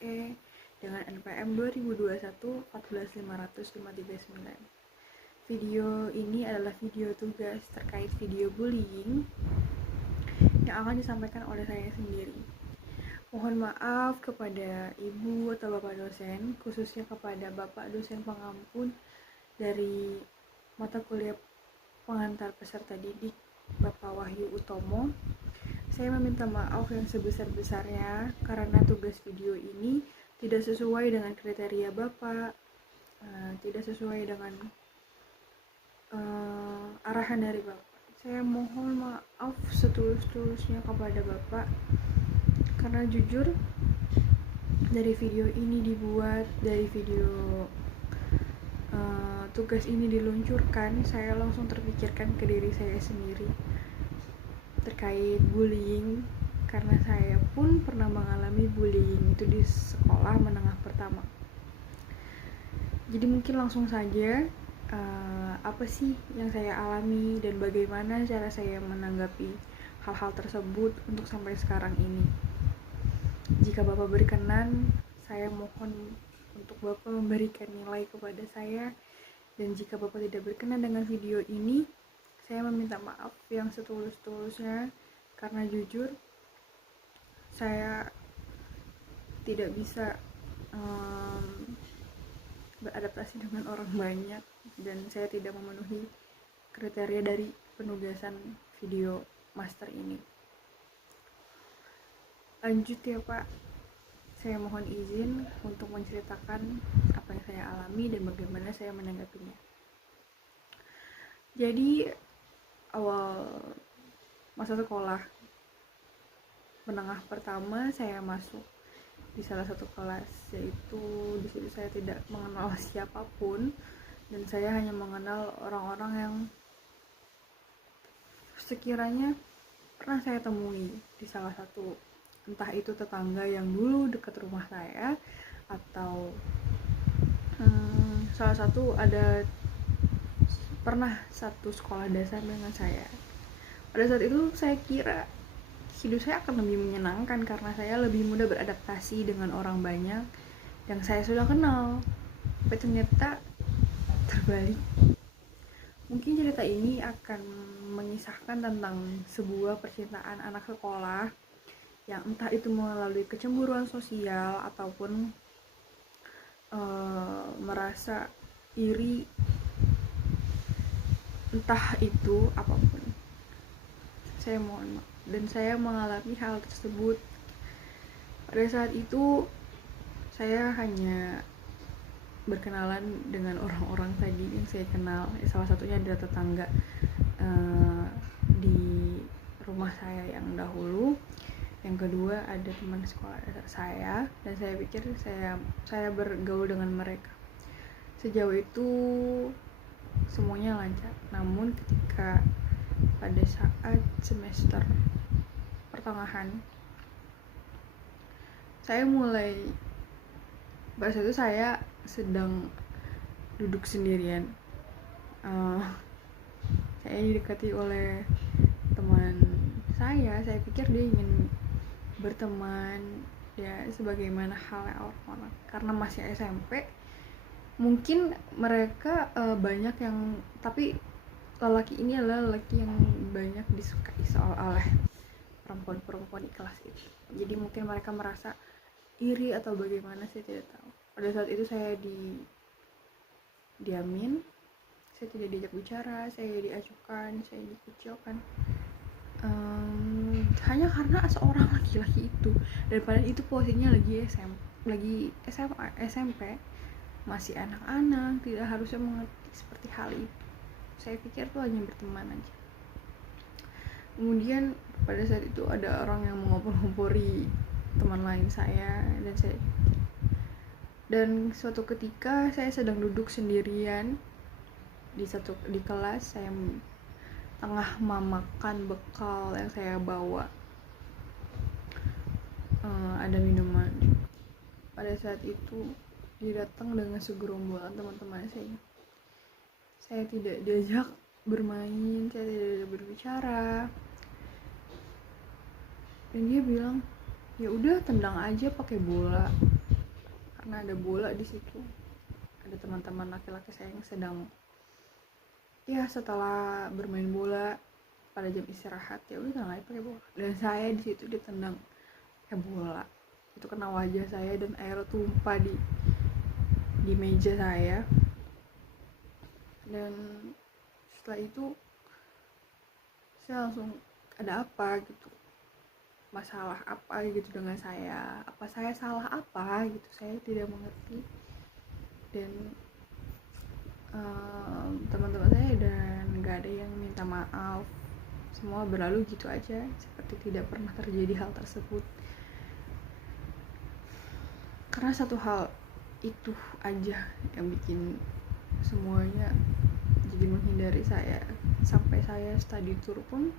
SE dengan NPM 2021-14539. Video ini adalah video tugas terkait video bullying yang akan disampaikan oleh saya sendiri. Mohon maaf kepada ibu atau bapak dosen, khususnya kepada bapak dosen pengampun dari mata kuliah pengantar peserta didik, Bapak Wahyu Utomo. Saya meminta maaf yang sebesar-besarnya karena tugas video ini tidak sesuai dengan kriteria Bapak, tidak sesuai dengan arahan dari Bapak. Saya mohon maaf setulus-tulusnya kepada Bapak karena jujur dari video ini dibuat, dari video tugas ini diluncurkan, saya langsung terpikirkan ke diri saya sendiri terkait bullying, karena saya pun pernah mengalami bullying itu di sekolah menengah pertama. Jadi mungkin langsung saja, apa sih yang saya alami dan bagaimana cara saya menanggapi hal-hal tersebut untuk sampai sekarang ini. Jika Bapak berkenan, saya mohon untuk Bapak memberikan nilai kepada saya, dan jika Bapak tidak berkenan dengan video ini, saya meminta maaf yang setulus-tulusnya karena jujur saya tidak bisa beradaptasi dengan orang banyak dan saya tidak memenuhi kriteria dari penugasan video master ini. Lanjut ya Pak, saya mohon izin untuk menceritakan apa yang saya alami dan bagaimana saya menanggapinya. Jadi awal masa sekolah menengah pertama saya masuk di salah satu kelas, yaitu di situ saya tidak mengenal siapapun dan saya hanya mengenal orang-orang yang sekiranya pernah saya temui di salah satu, entah itu tetangga yang dulu dekat rumah saya atau salah satu ada pernah satu sekolah dasar dengan saya. Pada saat itu saya kira hidup saya akan lebih menyenangkan karena saya lebih mudah beradaptasi dengan orang banyak yang saya sudah kenal. Tapi ternyata terbalik. Mungkin cerita ini akan mengisahkan tentang sebuah percintaan anak sekolah yang entah itu melalui kecemburuan sosial ataupun merasa iri, entah itu apapun. Saya mohon maaf dan saya mengalami hal tersebut. Pada saat itu saya hanya berkenalan dengan orang-orang tadi yang saya kenal. Salah satunya adalah tetangga di rumah saya yang dahulu. Yang kedua ada teman sekolah dasar saya, dan saya pikir saya bergaul dengan mereka. Sejauh itu semuanya lancar. Namun ketika pada saat semester pertengahan, saya mulai, pada saat itu saya sedang duduk sendirian. Saya didekati oleh teman saya pikir dia ingin berteman ya sebagaimana halnya orang-orang, karena masih SMP. Mungkin mereka banyak yang, tapi lelaki ini adalah lelaki yang banyak disukai oleh perempuan-perempuan di kelas itu. Jadi mungkin mereka merasa iri atau bagaimana, saya tidak tahu. Pada saat itu saya diamin, saya tidak diajak bicara, saya diacuhkan, saya dikucilkan, hanya karena seorang laki-laki itu. Dan padahal itu posisinya lagi SMA, SMP, masih anak-anak, tidak harusnya mengerti seperti hal itu. Saya pikir itu hanya berteman aja. Kemudian pada saat itu ada orang yang mengompor-ngompori teman lain saya, dan suatu ketika saya sedang duduk sendirian di kelas. Saya tengah memakan bekal yang saya bawa, ada minuman. Pada saat itu dia datang dengan segerombolan teman-teman saya. Saya tidak diajak bermain, saya tidak berbicara, dan dia bilang, ya udah tendang aja pakai bola. karena ada bola di situ, ada teman-teman laki-laki saya yang sedang ya setelah bermain bola pada jam istirahat, ya udah nggak pakai bola, dan saya di situ ditendang pakai bola. Itu kena wajah saya dan air tumpah di meja saya. Dan setelah itu saya langsung, ada apa gitu, masalah apa gitu dengan saya, apa saya salah apa gitu, saya tidak mengerti. Dan teman-teman saya dan nggak ada yang minta maaf, semua berlalu gitu aja seperti tidak pernah terjadi hal tersebut. Karena satu hal itu aja yang bikin semuanya jadi menghindari saya. Sampai saya study tour pun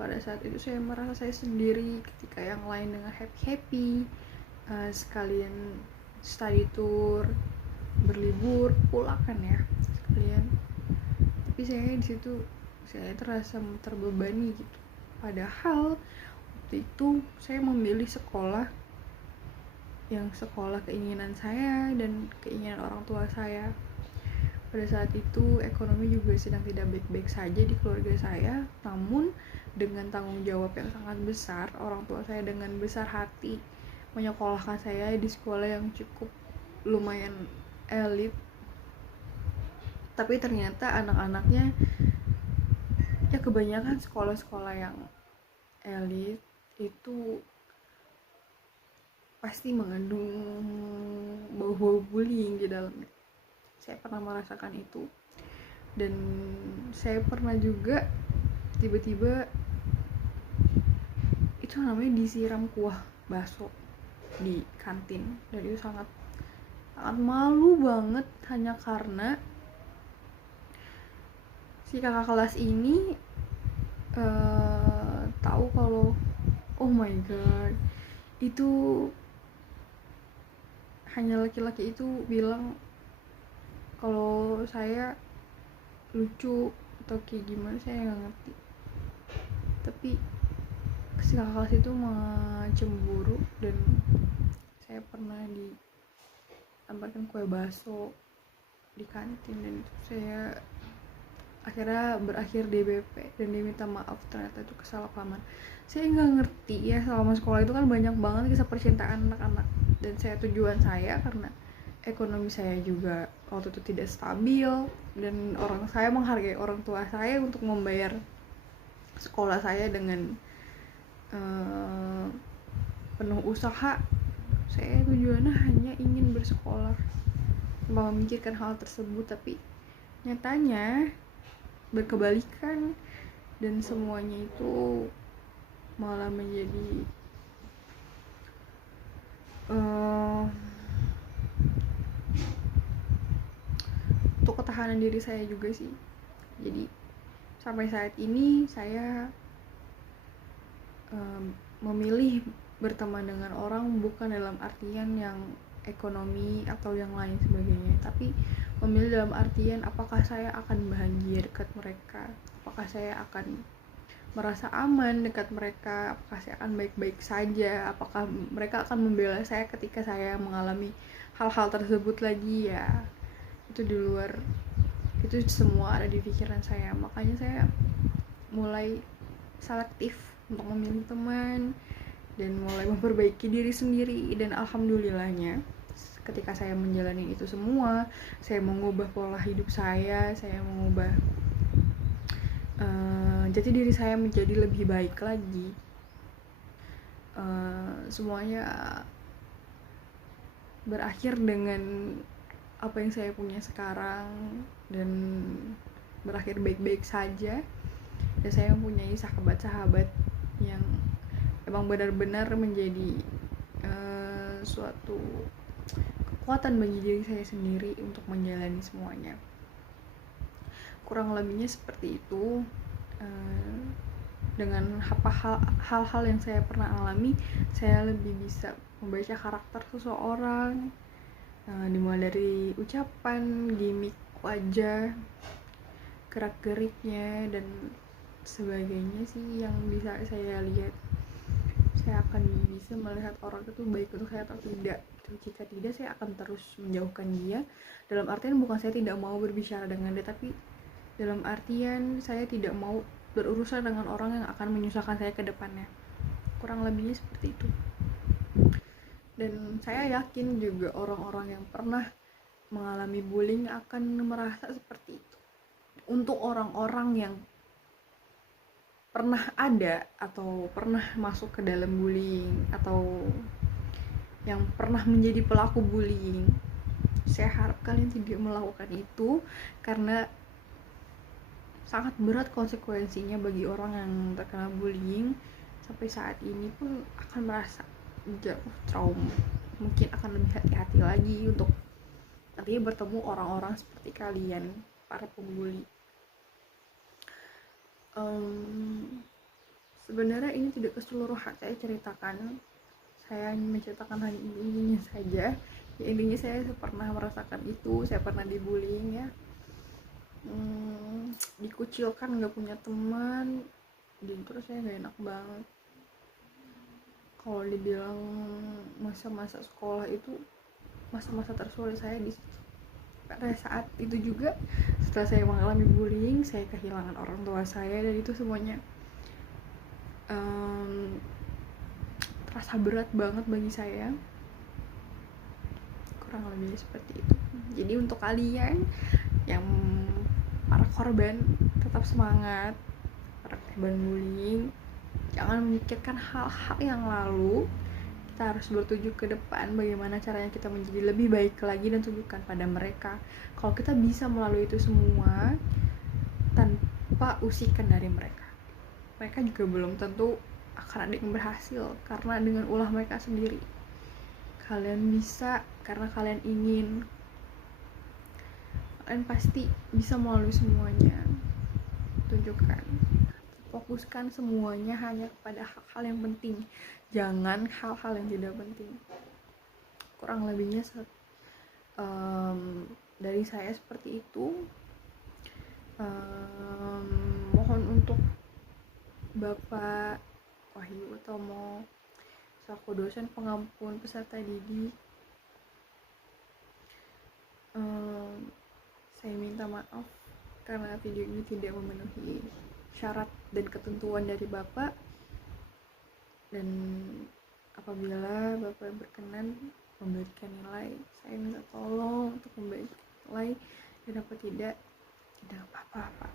pada saat itu saya merasa saya sendiri ketika yang lain dengan happy sekalian study tour, berlibur, pulang kan ya sekalian, tapi saya di situ saya terasa terbebani gitu. Padahal waktu itu saya memilih sekolah yang sekolah keinginan saya dan keinginan orang tua saya. Pada saat itu ekonomi juga sedang tidak baik-baik saja di keluarga saya, namun dengan tanggung jawab yang sangat besar, orang tua saya dengan besar hati menyekolahkan saya di sekolah yang cukup lumayan elit. Tapi ternyata anak-anaknya ya kebanyakan sekolah-sekolah yang elit itu pasti mengandung bau-bau bullying di dalamnya. Saya pernah merasakan itu. Dan saya pernah juga tiba-tiba itu namanya disiram kuah bakso di kantin, dan itu sangat malu banget hanya karena si kakak kelas ini tahu kalau oh my god, itu hanya laki-laki itu bilang kalau saya lucu atau kayak gimana, saya nggak ngerti. Tapi si kakak kelas itu cemburu, dan saya pernah ditampilkan kue bakso di kantin, dan itu saya akhirnya berakhir DBP dan diminta maaf, ternyata itu kesalahpahaman. Saya nggak ngerti ya, selama sekolah itu kan banyak banget kisah percintaan anak-anak, dan saya tujuan saya karena ekonomi saya juga waktu itu tidak stabil, dan saya menghargai orang tua saya untuk membayar sekolah saya dengan penuh usaha. Saya tujuannya hanya ingin bersekolah tanpa memikirkan hal tersebut, tapi nyatanya berkebalikan, dan semuanya itu malah menjadi untuk ketahanan diri saya juga sih. Jadi sampai saat ini saya memilih berteman dengan orang bukan dalam artian yang ekonomi atau yang lain sebagainya, tapi memilih dalam artian apakah saya akan bahagia dekat mereka, apakah saya akan merasa aman dekat mereka, apakah saya akan baik-baik saja, apakah mereka akan membela saya ketika saya mengalami hal-hal tersebut lagi. Ya itu di luar itu, semua ada di pikiran saya. Makanya saya mulai selektif untuk memilih teman dan mulai memperbaiki diri sendiri. Dan alhamdulillahnya ketika saya menjalani itu semua, saya mengubah pola hidup saya mengubah jati diri saya menjadi lebih baik lagi. Semuanya berakhir dengan apa yang saya punya sekarang, dan berakhir baik-baik saja. Dan saya mempunyai sahabat-sahabat yang emang benar-benar menjadi suatu kekuatan bagi diri saya sendiri untuk menjalani semuanya. Kurang lebihnya seperti itu. Dengan hal-hal yang saya pernah alami, saya lebih bisa membaca karakter seseorang, dimulai dari ucapan, gimik wajah, gerak-geriknya dan sebagainya sih yang bisa saya lihat. saya akan bisa melihat orang itu baik untuk saya atau tidak. Jika tidak, saya akan terus menjauhkan dia. Dalam artian bukan saya tidak mau berbicara dengan dia, tapi dalam artian saya tidak mau berurusan dengan orang yang akan menyusahkan saya ke depannya. Kurang lebihnya seperti itu. Dan saya yakin juga orang-orang yang pernah mengalami bullying akan merasa seperti itu. Untuk orang-orang yang pernah ada atau pernah masuk ke dalam bullying atau yang pernah menjadi pelaku bullying, saya harap kalian tidak melakukan itu, karena sangat berat konsekuensinya bagi orang yang terkena bullying. Sampai saat ini pun akan merasa jauh trauma, mungkin akan lebih hati-hati lagi untuk nantinya bertemu orang-orang seperti kalian, para pembuli. Sebenarnya ini tidak keseluruhan saya ceritakan, saya hanya menceritakan hanya intinya saja. Ya, intinya saya pernah merasakan itu, saya pernah dibullying ya, dikucilkan, nggak punya teman, dan terus saya nggak enak banget. Kalau dibilang masa-masa sekolah itu masa-masa tersulit saya di situ. Pada saat itu juga setelah saya mengalami bullying, saya kehilangan orang tua saya, dan itu semuanya terasa berat banget bagi saya. Kurang lebih seperti itu. Jadi untuk kalian yang para korban, tetap semangat. Para korban bullying, jangan memikirkan hal-hal yang lalu. Kita harus bertuju ke depan, bagaimana caranya kita menjadi lebih baik lagi, dan tunjukkan pada mereka kalau kita bisa melalui itu semua tanpa usikan dari mereka. Mereka juga belum tentu akan ada yang berhasil, karena dengan ulah mereka sendiri. Kalian bisa karena kalian ingin. Kalian pasti bisa melalui semuanya. Tunjukkan, fokuskan semuanya hanya kepada hal-hal yang penting, jangan hal-hal yang tidak penting. Kurang lebihnya dari saya seperti itu. Mohon untuk Bapak Wahyu Utomo selaku dosen pengampun peserta didik, saya minta maaf karena video ini tidak memenuhi syarat dan ketentuan dari Bapak. Dan apabila Bapak berkenan memberikan nilai, saya minta tolong untuk memberikan nilai, dan apa tidak apa-apa.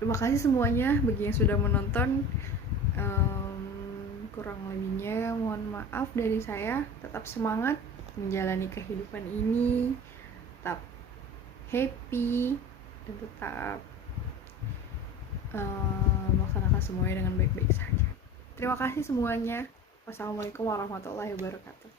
Terima kasih semuanya bagi yang sudah menonton. Kurang lebihnya mohon maaf dari saya. Tetap semangat menjalani kehidupan ini, tetap happy, dan tetap melaksanakan semuanya dengan baik-baik saja. Terima kasih semuanya. Wassalamualaikum warahmatullahi wabarakatuh.